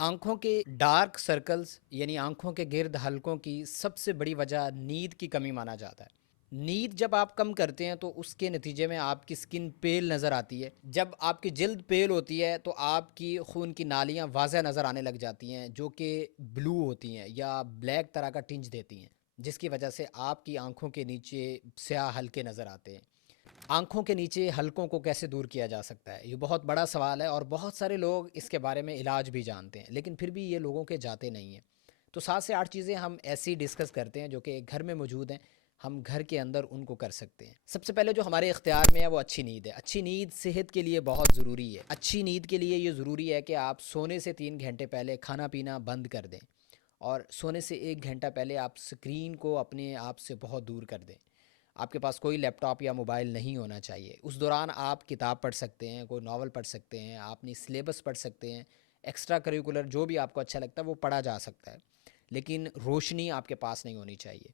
आँखों के dark circles यानी आँखों के गिर्द हलकों की सबसे बड़ी वजह नींद की कमी माना जाता है। नींद जब आप कम करते हैं तो उसके नतीजे में आपकी स्किन पेल नज़र आती है। जब आपकी जिल्द पेल होती है तो आपकी खून की नालियाँ वाज़ह नज़र आने लग जाती हैं जो कि ब्लू होती हैं या ब्लैक तरह का टिंज देती हैं, जिसकी वजह से आपकी आँखों के नीचे स्याह हल्के नज़र आते हैं। आँखों के नीचे हलकों को कैसे दूर किया जा सकता है? ये बहुत बड़ा सवाल है और बहुत सारे लोग इसके बारे में इलाज भी जानते हैं, लेकिन फिर भी ये लोगों के जाते नहीं हैं। तो 7 से 8 चीज़ें हम ऐसी डिस्कस करते हैं जो कि घर में मौजूद हैं, हम घर के अंदर उनको कर सकते हैं। सबसे पहले जो हमारे इख्तियार में है वो अच्छी नींद है। अच्छी नींद सेहत के लिए बहुत ज़रूरी है। अच्छी नींद के लिए ये ज़रूरी है कि आप सोने से 3 घंटे पहले खाना-पीना बंद कर दें और सोने से 1 घंटा पहले आप स्क्रीन को अपने आप से बहुत दूर कर दें। आपके पास कोई लैपटॉप या मोबाइल नहीं होना चाहिए। उस दौरान आप किताब पढ़ सकते हैं, कोई नावल पढ़ सकते हैं, आप अपनी सिलेबस पढ़ सकते हैं, एक्स्ट्रा करिकुलर जो भी आपको अच्छा लगता है वो पढ़ा जा सकता है, लेकिन रोशनी आपके पास नहीं होनी चाहिए।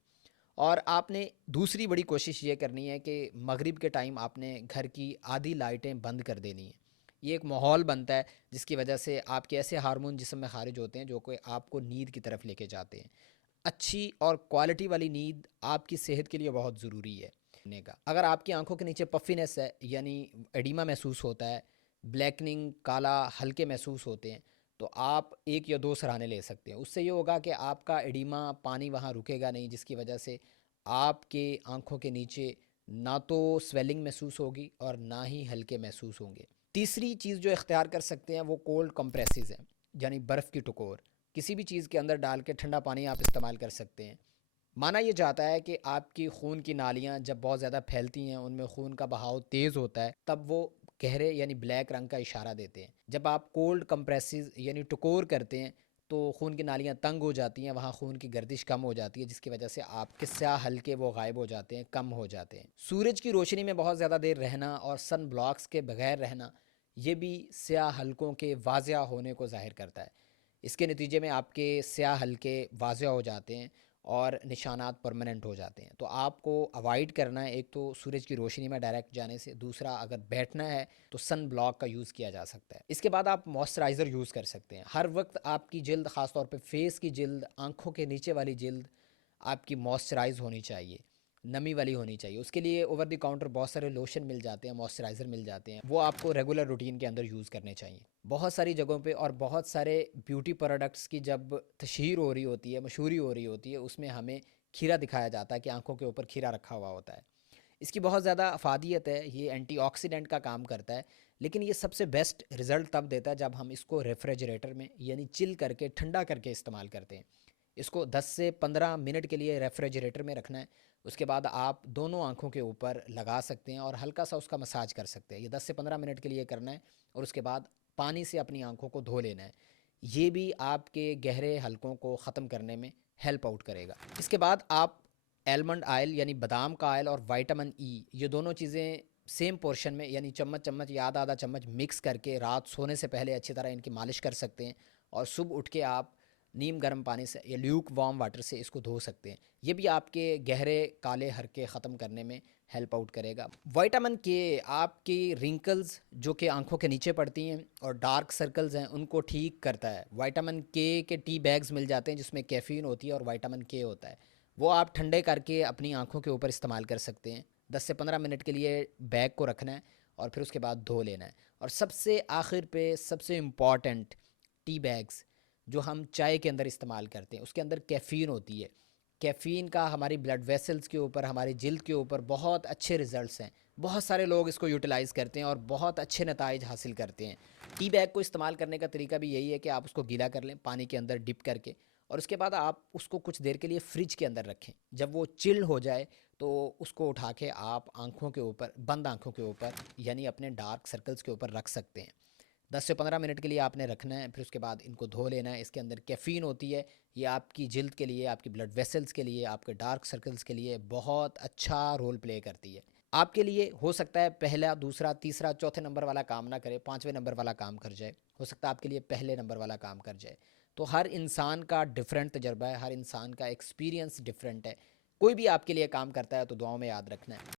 और आपने दूसरी बड़ी कोशिश ये करनी है कि मगरिब के टाइम आपने घर की आधी लाइटें बंद कर देनी है। ये एक माहौल बनता है जिसकी वजह से आपके ऐसे हार्मोन जिस्म में खारिज होते हैं जो कि आपको नींद की तरफ लेके जाते हैं। अच्छी और क्वालिटी वाली नींद आपकी सेहत के लिए बहुत ज़रूरी है। ने का अगर आपकी आंखों के नीचे पफीनेस है यानी एडिमा महसूस होता है, ब्लैकनिंग काला हल्के महसूस होते हैं, तो आप 1 या 2 सराहने ले सकते हैं। उससे ये होगा कि आपका एडिमा पानी वहाँ रुकेगा नहीं, जिसकी वजह से आपके आंखों के नीचे ना तो स्वेलिंग महसूस होगी और ना ही हल्के महसूस होंगे। तीसरी चीज़ जो इख्तियार कर सकते हैं वो कोल्ड कंप्रेसिस है, यानी बर्फ़ की टकोर। किसी भी चीज़ के अंदर डाल के ठंडा पानी आप इस्तेमाल कर सकते हैं। माना ये जाता है कि आपकी खून की नालियाँ जब बहुत ज़्यादा फैलती हैं, उनमें खून का बहाव तेज़ होता है, तब वो गहरे यानी ब्लैक रंग का इशारा देते हैं। जब आप कोल्ड कंप्रेसिस यानी टकोर करते हैं तो खून की नालियाँ तंग हो जाती हैं, वहाँ खून की गर्दिश कम हो जाती है, जिसकी वजह से आपके स्याह हल्के वो गायब हो जाते हैं, कम हो जाते हैं। सूरज की रोशनी में बहुत ज़्यादा देर रहना और सन ब्लॉक्स के बगैर रहना, ये भी स्याह हल्कों के वाज़िया होने को ज़ाहिर करता है। इसके नतीजे में आपके स्याह हल्के वाज़िया हो जाते हैं और निशानात परमानेंट हो जाते हैं। तो आपको अवॉइड करना है, एक तो सूरज की रोशनी में डायरेक्ट जाने से, दूसरा अगर बैठना है तो सन ब्लॉक का यूज़ किया जा सकता है। इसके बाद आप मॉइस्चराइज़र यूज़ कर सकते हैं। हर वक्त आपकी जिल्द, ख़ास तौर पे फेस की जिल्द, आँखों के नीचे वाली जिल्द आपकी मॉइस्चराइज़ होनी चाहिए, नमी वाली होनी चाहिए। उसके लिए ओवर द काउंटर बहुत सारे लोशन मिल जाते हैं, मॉइस्चराइज़र मिल जाते हैं, वो आपको रेगुलर रूटीन के अंदर यूज़ करने चाहिए। बहुत सारी जगहों पे और बहुत सारे ब्यूटी प्रोडक्ट्स की जब तशहीर हो रही होती है, मशहूरी हो रही होती है, उसमें हमें खीरा दिखाया जाता है कि आँखों के ऊपर खीरा रखा हुआ होता है। इसकी बहुत ज़्यादा अफादियत है, ये एंटीऑक्सीडेंट का काम करता है, लेकिन ये सबसे बेस्ट रिज़ल्ट तब देता है जब हम इसको रेफ्रिजरेटर में यानी चिल करके ठंडा करके इस्तेमाल करते हैं। इसको 10 से 15 मिनट के लिए रेफ्रिजरेटर में रखना है। उसके बाद आप दोनों आँखों के ऊपर लगा सकते हैं और हल्का सा उसका मसाज कर सकते हैं। ये 10 से 15 मिनट के लिए करना है और उसके बाद पानी से अपनी आँखों को धो लेना है। ये भी आपके गहरे हलकों को ख़त्म करने में हेल्प आउट करेगा। इसके बाद आप एलमंड ऑयल यानी बादाम का ऑयल और विटामिन ई, ये दोनों चीज़ें सेम पोर्शन में यानी चम्मच-चम्मच या आधा-आधा चम्मच मिक्स करके रात सोने से पहले अच्छी तरह इनकी मालिश कर सकते हैं और सुबह उठ के आप नीम गर्म पानी से या ल्यूक वार्म वाटर से इसको धो सकते हैं। ये भी आपके गहरे काले हरके ख़त्म करने में हेल्प आउट करेगा। विटामिन के आपकी रिंकल्स जो कि आँखों के नीचे पड़ती हैं और डार्क सर्कल्स हैं उनको ठीक करता है। विटामिन के टी बैग्स मिल जाते हैं जिसमें कैफ़ीन होती है और विटामिन के होता है। वो आप ठंडे करके अपनी आँखों के ऊपर इस्तेमाल कर सकते हैं। 10 से 15 मिनट के लिए बैग को रखना है और फिर उसके बाद धो लेना है। और सबसे आखिर पे सबसे इम्पॉर्टेंट, टी बैग्स जो हम चाय के अंदर इस्तेमाल करते हैं, उसके अंदर कैफ़ीन होती है। कैफ़ीन का हमारी ब्लड वेसल्स के ऊपर, हमारी जिल्द के ऊपर बहुत अच्छे रिज़ल्ट्स हैं। बहुत सारे लोग इसको यूटिलाइज़ करते हैं और बहुत अच्छे नताइज हासिल करते हैं। टी बैग को इस्तेमाल करने का तरीका भी यही है कि आप उसको गीला कर लें पानी के अंदर डिप करके और उसके बाद आप उसको कुछ देर के लिए फ्रिज के अंदर रखें। जब वो चिल हो जाए तो उसको उठा के आप आँखों के ऊपर, बंद आँखों के ऊपर यानी अपने डार्क सर्कल्स के ऊपर रख सकते हैं। 10 से 15 मिनट के लिए आपने रखना है, फिर उसके बाद इनको धो लेना है। इसके अंदर कैफ़ीन होती है, ये आपकी जिल्द के लिए, आपकी ब्लड वेसल्स के लिए, आपके डार्क सर्कल्स के लिए बहुत अच्छा रोल प्ले करती है। आपके लिए हो सकता है पहला, दूसरा, तीसरा, चौथे नंबर वाला काम ना करे, 5वें नंबर वाला काम कर जाए। हो सकता है आपके लिए पहले नंबर वाला काम कर जाए। तो हर इंसान का डिफरेंट तजर्बा है, हर इंसान का एक्सपीरियंस डिफरेंट है। कोई भी आपके लिए काम करता है तो दुआओं में याद रखना है।